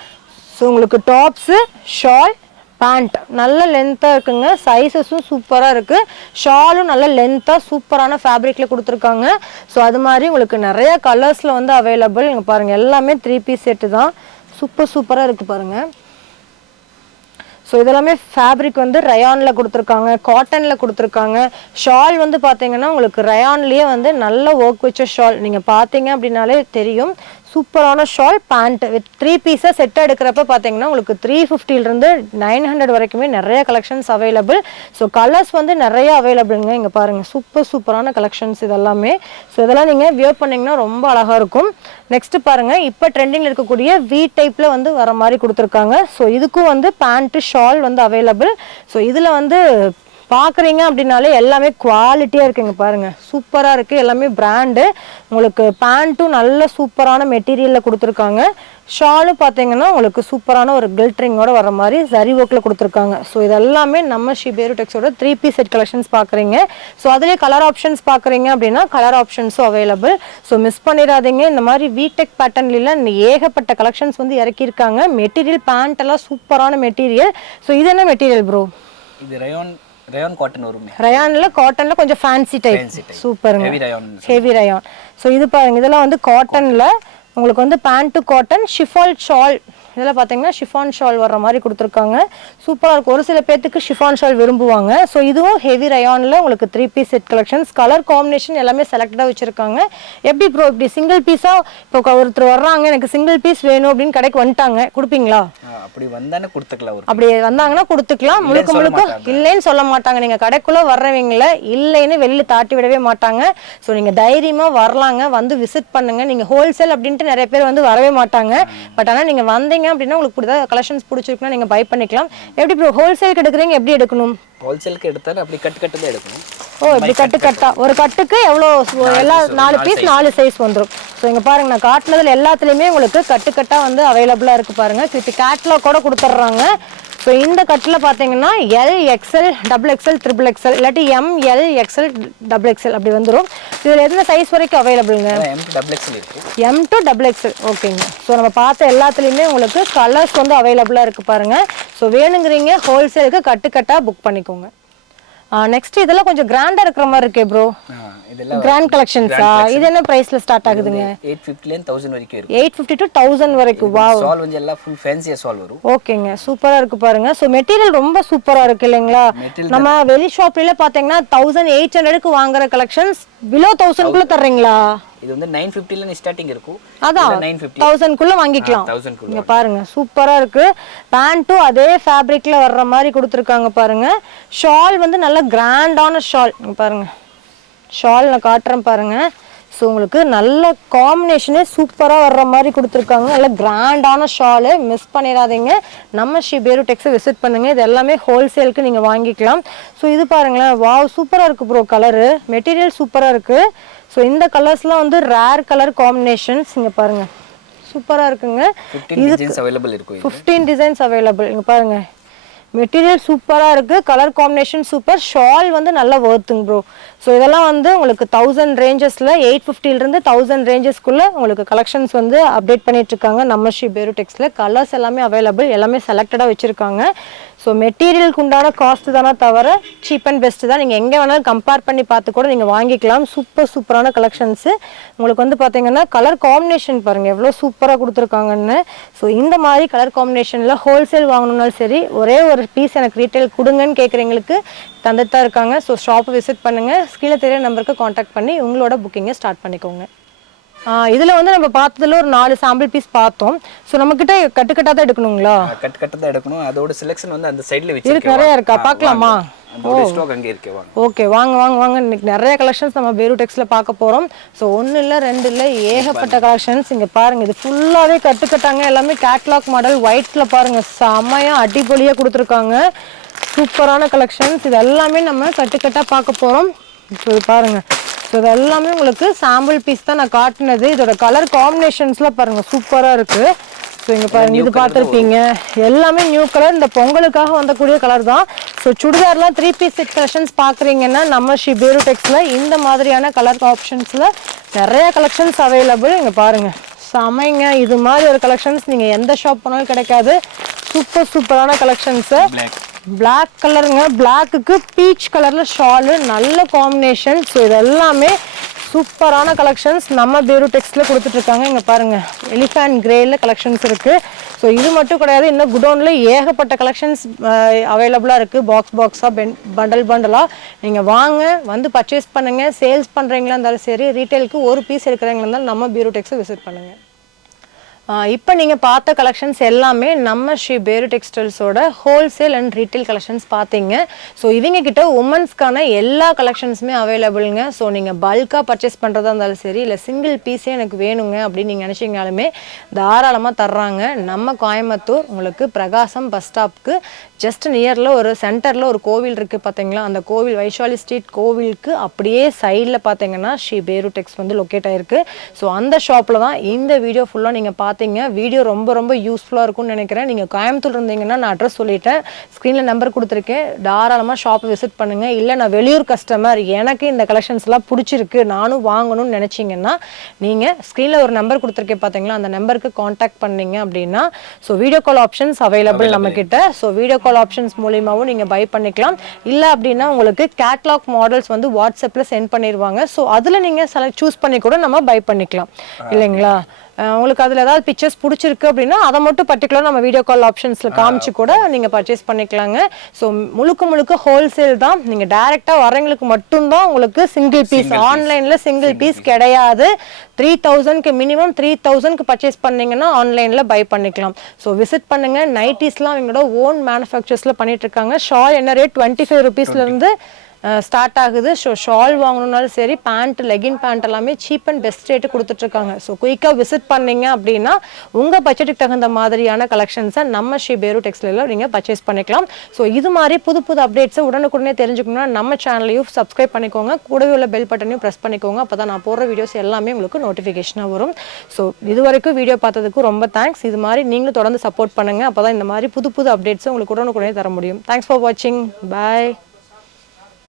ஸோ உங்களுக்கு டாப்ஸு ஷால் பேண்ட் நல்ல லென்த்தாக இருக்குங்க. சைஸஸும் சூப்பராக இருக்குது ஷாலும் நல்ல லென்த்தாக சூப்பரான ஃபேப்ரிக்கில் கொடுத்துருக்காங்க. ஸோ அது மாதிரி உங்களுக்கு நிறைய கலர்ஸில் வந்து அவைலபிள் இங்கே பாருங்கள் எல்லாமே த்ரீ பீஸ் செட்டு தான். சூப்பர் சூப்பராக இருக்குது பாருங்கள் ஸோ இதெல்லாமே ஃபேப்ரிக் வந்து ரயானில் கொடுத்துருக்காங்க காட்டனில் கொடுத்துருக்காங்க. ஷால் வந்து பார்த்தீங்கன்னா உங்களுக்கு ரயான்லேயே வந்து நல்ல ஒர்க் வச்ச ஷால் நீங்கள் பார்த்தீங்க அப்படின்னாலே தெரியும். சூப்பரான ஷால் பேண்ட் வித் த்ரீ பீஸாக செட் எடுக்கிறப்ப பார்த்தீங்கன்னா உங்களுக்கு த்ரீ ஃபிஃப்டிலிருந்து நைன் ஹண்ட்ரட் வரைக்குமே நிறைய கலெக்ஷன்ஸ் அவைலபிள் ஸோ கலர்ஸ் வந்து நிறைய அவைலபிளுங்க இங்கே பாருங்கள் சூப்பர் சூப்பரான கலெக்ஷன்ஸ் இதெல்லாமே. ஸோ இதெல்லாம் நீங்கள் வியர் பண்ணிங்கன்னா ரொம்ப அழகாக இருக்கும். நெக்ஸ்ட்டு பாருங்கள் இப்போ ட்ரெண்டிங்கில் இருக்கக்கூடிய வி டைப்பில் வந்து வர மாதிரி கொடுத்துருக்காங்க. ஸோ இதுக்கும் வந்து பேண்ட்டு ஷால் வந்து அவைலபிள் ஸோ இதில் வந்து பார்க்குறீங்க அப்படின்னாலே எல்லாமே குவாலிட்டியாக இருக்குங்க பாருங்கள் சூப்பராக இருக்குது எல்லாமே பிராண்டு உங்களுக்கு பேண்ட்டும் நல்ல சூப்பரான மெட்டீரியலில் கொடுத்துருக்காங்க. ஷாலும் பார்த்தீங்கன்னா உங்களுக்கு சூப்பரான ஒரு கில்ட்ரிங்கோட வர மாதிரி சரி ஒர்க்கில் கொடுத்துருக்காங்க. ஸோ இதெல்லாமே நம்ம ஷிபேரு டெக்ஸோட த்ரீ பீஸ் செட் கலெக்ஷன்ஸ் பார்க்குறீங்க ஸோ அதிலே கலர் ஆப்ஷன்ஸ் பார்க்குறீங்க அப்படின்னா கலர் ஆப்ஷன்ஸும் அவைலபிள் ஸோ மிஸ் பண்ணிடாதீங்க. இந்த மாதிரி வீடெக் பேட்டர்ன்லாம் ஏகப்பட்ட கலெக்ஷன்ஸ் வந்து இறக்கியிருக்காங்க. மெட்டீரியல் பேண்ட் எல்லாம் சூப்பரான மெட்டீரியல் ஸோ இது என்ன மெட்டீரியல் ப்ரோ இது ரயோன் ரயோன் காட்டன் வருமே. ரயான்ல காட்டன்ல கொஞ்சம் ஃபேன்சி டைப் Fancy type. சூப்பருங்க heavy rayon heavy rayon so இது பாருங்க இதெல்லாம் வந்து காட்டன்ல உங்களுக்கு வந்து pant to cotton chiffon shawl இதெல்லாம் பார்த்தீங்கன்னா ஷிஃபான் ஷால் வர்ற மாதிரி கொடுத்துருக்காங்க. சூப்பராக இருக்கும். ஒரு சில பேர்த்துக்கு ஷிஃபான் ஷால் விரும்புவாங்க. ஸோ இதுவும் ஹெவி ரயானில் உங்களுக்கு three piece set collections colour combination எல்லாமே செலக்டடாக வச்சுருக்காங்க. எப்படி ப்ரோ இப்படி சிங்கிள் பீஸாக இப்போ ஒருத்தர் வர்றாங்க எனக்கு சிங்கிள் பீஸ் வேணும் அப்படின்னு கடைக்கு வந்துட்டாங்க. கொடுப்பீங்களா? அப்படி வந்தானே கொடுத்துக்கலாம் அப்படி வந்தாங்கன்னா கொடுத்துக்கலாம். முழுக்க முழுக்க இல்லைன்னு சொல்ல மாட்டாங்க. நீங்க கடைக்குள்ள வர்றவங்கள இல்லைன்னு வெளில தாட்டி விடவே மாட்டாங்க. ஸோ நீங்க தைரியமா வரலாங்க. வந்து விசிட் பண்ணுங்க. நீங்க ஹோல்சேல் அப்படின்ட்டு நிறைய பேர் வந்து வரவே மாட்டாங்க. பட் ஆனா நீங்க வந்தீங்க அப்படின்னா உங்களுக்கு பிடிச்ச கலெக்ஷன்ஸ் பிடிச்சிருக்குன்னா நீங்க பை பண்ணிக்கலாம். எப்படி ப்ரோ ஹோல்சேலுக்கு எடுக்கிறீங்க எப்படி எடுக்கணும்? ஹோல்சேலுக்கு எடுத்தாலும் அப்படி கட்டு கட்டு தான் எடுக்கணும். ஓ இப்படி கட்டு கட்டா ஒரு கட்டுக்கு எவ்வளோ எல்லா நாலு பீஸ் நாலு சைஸ் வந்துடும் ஸோ இங்க பாருங்க நான் காட்டினதுல எல்லாத்துலேயுமே உங்களுக்கு கட்டு கட்டா வந்து அவைலபிளா இருக்கு பாருங்க. வித் கேட்லாக் கூட கொடுத்துட்றாங்க ஸோ இந்த கட்டில் பார்த்தீங்கன்னா L XL double XL triple XL இல்லாட்டி M L XL double XL அப்படி வந்துடும் இதில் எந்த சைஸ் வரைக்கும் அவைலபிளுங்க எம் டு டபுள் எக்ஸ்எல் ஓகேங்க ஸோ நம்ம பார்த்த எல்லாத்துலேயுமே உங்களுக்கு கலர்ஸ் வந்து அவைலபிளாக இருக்குது பாருங்க. ஸோ வேணுங்கிறீங்க ஹோல்சேலுக்கு கட்டு கட்டாக புக் பண்ணிக்கோங்க. நெக்ஸ்ட் இதெல்லாம் கொஞ்சம் கிராண்டாக இருக்கிற மாதிரி இருக்கே ப்ரோ இதெல்லாம் கிராண்ட் கலெக்ஷன்ஸா இது என்ன பிரைஸ்ல ஸ்டார்ட் ஆகுதுங்க? எயிட் ஃபிஃப்டிலேருந்து தௌசண்ட் வரைக்கும் இருக்கும். எயிட் ஃபிஃப்டி டு தௌசண்ட் வரைக்கும். வா சால் வந்து எல்லாம் ஃபுல் ஃபேன்சியாக சால் வரும். ஓகேங்க சூப்பரா இருக்கு பாருங்க. ஸோ மெட்டீரியல் ரொம்ப சூப்பரா இருக்கு இல்லைங்களா? நம்ம வெளி ஷாப்ல பாத்தீங்கன்னா தௌசண்ட் எயிட் ஹண்ட்ரடுக்கு வாங்குற கலெக்ஷன்ஸ் பிலோ தௌசண்ட்குள்ள தர்றீங்களா? இது வந்து நைன் ஃபிஃப்டில ஸ்டார்டிங் இருக்கும் அதான். நைன் ஃபிஃப்டி தௌசண்ட்குள்ள வாங்கிக்கலாம். தௌசண்ட் இங்க பாருங்க சூப்பரா இருக்கு. பேண்ட்டும் அதே ஃபேப்ரிக்ல வர்ற மாதிரி கொடுத்துருக்காங்க பாருங்க. ஷால் வந்து நல்ல கிராண்டான ஷால் பாருங்க. ஷால் நான் காட்டுறேன் பாருங்க. ஸோ உங்களுக்கு நல்ல காம்பினேஷனே சூப்பராக வர்ற மாதிரி கொடுத்துருக்காங்க. நல்ல கிராண்டான ஷாலு மிஸ் பண்ணிடாதீங்க. நம்ம ஸ்ரீ பேரு டெக்ஸை விசிட் பண்ணுங்க. இது எல்லாமே ஹோல்சேலுக்கு நீங்கள் வாங்கிக்கலாம். ஸோ இது பாருங்களேன். வாவ் சூப்பராக இருக்கு ப்ரோ கலரு மெட்டீரியல் சூப்பராக இருக்கு. ஸோ இந்த கலர்ஸ்லாம் வந்து ரேர் கலர் காம்பினேஷன்ஸ் இங்கே பாருங்க. சூப்பராக இருக்குங்க. டிசைன்ஸ் அவைலபிள் இருக்கும் இது. ஃபிஃப்டீன் டிசைன்ஸ் அவைலபிள் இங்கே பாருங்க. மெட்டீரியல் சூப்பராக இருக்குது கலர் காம்பினேஷன் சூப்பர் ஷால் வந்து நல்லா ஒர்த்துங்க ப்ரோ ஸோ இதெல்லாம் வந்து உங்களுக்கு தௌசண்ட் ரேஞ்சஸில் எயிட் ஃபிஃப்டிலேருந்து தௌசண்ட் ரேஞ்சஸ்க்குள்ளே உங்களுக்கு கலெக்ஷன்ஸ் வந்து அப்டேட் பண்ணிகிட்ருக்காங்க நம்ம ஸ்ரீ பேரு டெக்ஸில் கலர்ஸ் எல்லாமே அவைலபிள் எல்லாமே செலக்டடாக வச்சுருக்காங்க. ஸோ மெட்டீரியலுக்கு உண்டான காஸ்ட்டு தானே தவிர சீப் அண்ட் பெஸ்ட்டு தான். நீங்கள் எங்கே வேணாலும் கம்பேர் பண்ணி பார்த்து கூட நீங்கள் வாங்கிக்கலாம். சூப்பர் சூப்பரான கலெக்ஷன்ஸு உங்களுக்கு வந்து பார்த்தீங்கன்னா கலர் காம்பினேஷன் பாருங்கள் எவ்வளோ சூப்பராக கொடுத்துருக்காங்கன்னு. ஸோ இந்த மாதிரி கலர் காம்பினேஷனில் ஹோல்சேல் வாங்கணும்னாலும் சரி ஒரே ஒரு பீஸ் எனக்கு ரீட்டைல் கொடுங்கன்னு கேட்குறவங்களுக்கு தந்துட்டு தான் இருக்காங்க. ஸோ ஷாப்பை விசிட் பண்ணுங்கள் கீழே தெரிய நம்பருக்கு காண்டாக்ட் பண்ணி உங்களோட புக்கிங்கை ஸ்டார்ட் பண்ணிக்கோங்க. இதில் வந்து நம்ம பார்த்ததுல ஒரு நாலு சாம்பிள் பீஸ் பார்த்தோம். ஸோ நம்மக்கிட்ட கட்டுக்கட்டாக தான் எடுக்கணுங்களா? கட் கட்டு தான் எடுக்கணும். அதோட செலெக்ஷன் வந்து அந்த சைடுல இருக்கு வச்சிருக்கேன். நிறைய இருக்கா? பார்க்கலாமா? இருக்கே. ஓகே வாங்க வாங்க வாங்க. இன்னைக்கு நிறைய கலெக்ஷன்ஸ் நம்ம பேரு டெக்ஸில் பார்க்க போகிறோம் ஸோ ஒன்றும் இல்லை ரெண்டு இல்லை ஏகப்பட்ட கலெக்ஷன்ஸ் இங்கே பாருங்க இது ஃபுல்லாகவே கட்டுக்கட்டாங்க. எல்லாமே கேட்லாக் மாடல் ஒயிட்டில் பாருங்க. செம்மையாக அடிப்பொலியாக கொடுத்துருக்காங்க. சூப்பரான கலெக்ஷன்ஸ் இது எல்லாமே நம்ம கட்டுக்கட்டாக பார்க்க ஸோ இது பாருங்க. ஸோ இது எல்லாமே உங்களுக்கு சாம்பிள் பீஸ் தான் நான் காட்டினது. இதோட கலர் காம்பினேஷன்ஸ்லாம் பாருங்க சூப்பராக இருக்குது ஸோ இங்கே பாருங்க இது பார்த்துருப்பீங்க. எல்லாமே நியூ கலர் இந்த பொங்கலுக்காக வந்தக்கூடிய கலர் தான். ஸோ சுடிதார்லாம் த்ரீ பீஸ் செட் கலெக்ஷன்ஸ் பார்க்குறீங்கன்னா நம்ம ஸ்ரீ பேரு டெக்ஸில் இந்த மாதிரியான கலர் ஆப்ஷன்ஸில் நிறைய கலெக்ஷன்ஸ் அவைலபிள் இங்கே பாருங்க செமைங்க. இது மாதிரி ஒரு கலெக்ஷன்ஸ் நீங்கள் எந்த ஷாப் போனாலும் கிடைக்காது. சூப்பர் சூப்பரான கலெக்ஷன்ஸு பிளாக் கலருங்க பிளாக்குக்கு பீச் கலரில் ஷாலு நல்ல காம்பினேஷன் ஸோ இது எல்லாமே சூப்பரான கலெக்ஷன்ஸ் நம்ம பேரு டெக்ஸ்டில் கொடுத்துட்ருக்காங்க. இங்கே பாருங்கள் எலிஃபேண்ட் கிரேயில் கலெக்ஷன்ஸ் இருக்குது ஸோ இது மட்டும் கிடையாது இன்னும் குடோனில் ஏகப்பட்ட கலெக்ஷன்ஸ் அவைலபிளாக இருக்குது பாக்ஸ் பாக்ஸாக பென் பண்டல் பண்டலாக நீங்கள் வாங்க வந்து பர்ச்சேஸ் பண்ணுங்கள் சேல்ஸ் பண்ணுறீங்களா இருந்தாலும் சரி ரீட்டைலுக்கு ஒரு பீஸ் எடுக்கிறீங்களா இருந்தாலும் நம்ம பியூரோ டெக்ஸை விசிட் பண்ணுங்கள் இப்போ நீங்கள் பார்த்த கலெக்ஷன்ஸ் எல்லாமே நம்ம ஸ்ரீ பேரு டெக்ஸ்டைல்ஸோட ஹோல்சேல் அண்ட் ரீட்டைல் கலெக்ஷன்ஸ் பார்த்தீங்க. ஸோ இவங்க கிட்ட உமன்ஸ்க்கான எல்லா கலெக்ஷன்ஸுமே அவைலபிளுங்க ஸோ நீங்கள் பல்காக பர்ச்சேஸ் பண்ணுறதா இருந்தாலும் சரி இல்லை சிங்கிள் பீஸே எனக்கு வேணுங்க அப்படின்னு நீங்கள் நினச்சிங்கனாலுமே தாராளமாக தர்றாங்க. நம்ம கோயம்புத்தூர் உங்களுக்கு பிரகாசம் பஸ் ஸ்டாப்க்கு ஜஸ்ட் நியரில் ஒரு சென்டரில் ஒரு கோவில் இருக்குது பார்த்தீங்களா? அந்த கோவில் வைஷாலி ஸ்ட்ரீட் கோவிலுக்கு அப்படியே சைடில் பார்த்தீங்கன்னா ஸ்ரீ பேரு டெக்ஸ் வந்து லொக்கேட் ஆகிருக்கு ஸோ அந்த ஷாப்பில் தான் இந்த வீடியோ ஃபுல்லாக நீங்கள் பார்த்து பார்த்தீங்க வீடியோ ரொம்ப ரொம்ப யூஸ்ஃபுல்லாக இருக்கும்னு நினைக்கிறேன். நீங்கள் கோயம்புத்தூர் இருந்தீங்கன்னா நான் அட்ரஸ் சொல்லிட்டேன். ஸ்க்ரீனில் நம்பர் கொடுத்துருக்கேன். தாராளமாக ஷாப்பை விசிட் பண்ணுங்கள் இல்லை நான் வெளியூர் கஸ்டமர் எனக்கு இந்த கலெக்ஷன்ஸ்லாம் பிடிச்சிருக்கு. நானும் வாங்கணும்னு நினச்சிங்கன்னா நீங்கள் ஸ்க்ரீனில் ஒரு நம்பர் கொடுத்துருக்கேன் பார்த்தீங்களா அந்த நம்பருக்கு காண்டாக்ட் பண்ணீங்க அப்படின்னா so video call options available நம்மக்கிட்ட ஸோ வீடியோ கால் ஆப்ஷன்ஸ் மூலியமாகவும் நீங்கள் பை பண்ணிக்கலாம். இல்லை அப்படின்னா உங்களுக்கு கேட்லாக் மாடல்ஸ் வந்து வாட்ஸ்அப்பில் சென்ட் பண்ணிடுவாங்க ஸோ அதில் நீங்கள் செலக்ட் சூஸ் பண்ணி கூட நம்ம பை பண்ணிக்கலாம். இல்லைங்களா? உங்களுக்கு அதில் ஏதாவது பிக்சர்ஸ் பிடிச்சிருக்கு அப்படின்னா அதை மட்டும் பர்டிகுலர் நம்ம வீடியோ கால் ஆப்ஷன்ஸில் காமிச்சு கூட நீங்கள் பர்ச்சேஸ் பண்ணிக்கலாங்க. ஸோ முழுக்க முழுக்க ஹோல்சேல் தான். நீங்கள் டைரெக்டாக வரவங்களுக்கு மட்டும்தான் உங்களுக்கு சிங்கிள் பீஸ் ஆன்லைனில் சிங்கிள் பீஸ் கிடையாது. த்ரீ தௌசண்ட்க்கு மினிமம் த்ரீ தௌசண்ட்க்கு பர்ச்சேஸ் பண்ணீங்கன்னா ஆன்லைனில் பை பண்ணிக்கலாம். ஸோ விசிட் பண்ணுங்க. நைட்டிஸ்லாம் எங்களோட ஓன் மேனுஃபேக்சர்ஸில் பண்ணிட்டு இருக்காங்க. ஷால் என்ன ரேட் டுவெண்ட்டி ஃபைவ் ருபீஸ்லேருந்து ஸ்டார்ட் ஆகுது. ஸோ ஷால் வாங்கணுன்னாலும் சரி பேண்ட் லெகின் பேண்ட் எல்லாமே சீப் அண்ட் பெஸ்ட் ரேட்டு கொடுத்துட்ருக்காங்க. ஸோ குயிக்காக விசிட் பண்ணீங்க அப்படின்னா உங்கள் பட்ஜெட்டுக்கு தகுந்த மாதிரியான கலெக்ஷன்ஸை நம்ம ஸ்ரீ பேரு டெக்ஸ்டைலில் நீங்கள் பர்ச்சேஸ் பண்ணிக்கலாம். ஸோ இது மாதிரி புது புது அப்டேட்ஸை உடனுக்குடனே தெரிஞ்சுக்கணும்னா நம்ம சேனலையும் சப்ஸ்கிரைப் பண்ணிக்கோங்க. கூடவே உள்ள பெல் பட்டனையும் ப்ரெஸ் பண்ணிக்கோங்க. அப்போ தான் நான் போடுற வீடியோஸ் எல்லாமே உங்களுக்கு நோட்டிஃபிகேஷனாக வரும். ஸோ இது வரைக்கும் வீடியோ பார்த்ததுக்கு ரொம்ப தேங்க்ஸ் இது மாதிரி நீங்களும் தொடர்ந்து சப்போர்ட் பண்ணுங்கள் அப்போ தான் இந்த மாதிரி புது புது அப்டேட்ஸும் உங்களுக்கு உடனுக்குடனே தர முடியும். தேங்க்ஸ் ஃபார் வாட்சிங் பாய்